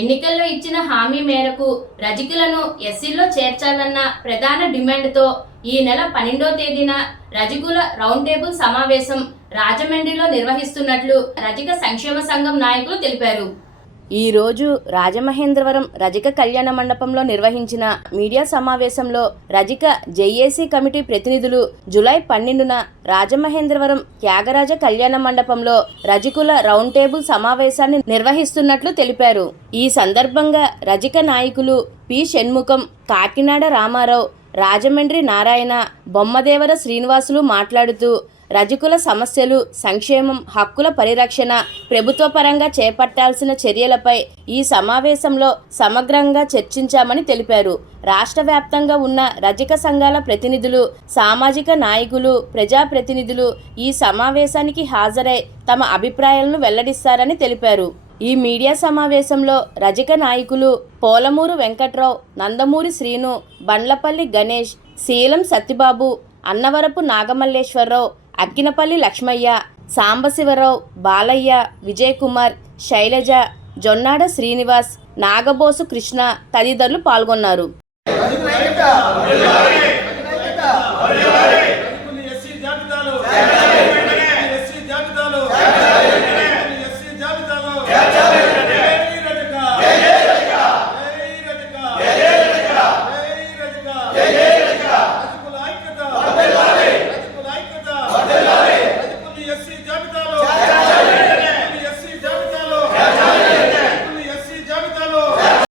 ఎన్నికల్లో ఇచ్చిన హామీ మేరకు రజకులను ఎస్సీల్లో చేర్చాలన్న ప్రధాన డిమాండ్తో ఈ నెల 12వ తేదీన రజకుల రౌండ్ టేబుల్ సమావేశం రాజమండ్రిలో నిర్వహిస్తున్నట్లు రజక సంక్షేమ సంఘం నాయకులు తెలిపారు. ఈ రోజు రాజమహేంద్రవరం రజక కళ్యాణ మండపంలో నిర్వహించిన మీడియా సమావేశంలో రజక జేఏసీ కమిటీ ప్రతినిధులు జూలై 12న రాజమహేంద్రవరం త్యాగరాజ కళ్యాణ మండపంలో రజకుల రౌండ్ టేబుల్ సమావేశాన్ని నిర్వహిస్తున్నట్లు తెలిపారు. ఈ సందర్భంగా రజక నాయకులు పి షణ్ముఖం, కాకినాడ రామారావు, రాజమండ్రి నారాయణ, బొమ్మదేవర శ్రీనివాసులు మాట్లాడుతూ రజకుల సమస్యలు, సంక్షేమం, హక్కుల పరిరక్షణ, ప్రభుత్వ పరంగా చేపట్టాల్సిన చర్యలపై ఈ సమావేశంలో సమగ్రంగా చర్చించామని తెలిపారు. రాష్ట్ర వ్యాప్తంగా ఉన్న రజక సంఘాల ప్రతినిధులు, సామాజిక నాయకులు, ప్రజాప్రతినిధులు ఈ సమావేశానికి హాజరై తమ అభిప్రాయాలను వెల్లడిస్తారని తెలిపారు. ఈ మీడియా సమావేశంలో రజక నాయకులు పోలమూరు వెంకట్రావు, నందమూరి శ్రీను, బండ్లపల్లి గణేష్, శీలం సత్యబాబు, అన్నవరపు నాగమల్లేశ్వరరావు, అక్కినపల్లి లక్ష్మయ్య, సాంబశివరావు, బాలయ్య, విజయ్ కుమార్, శైలజ, జొన్నాడ శ్రీనివాస్, నాగబోసు కృష్ణ తదితరులు పాల్గొన్నారు.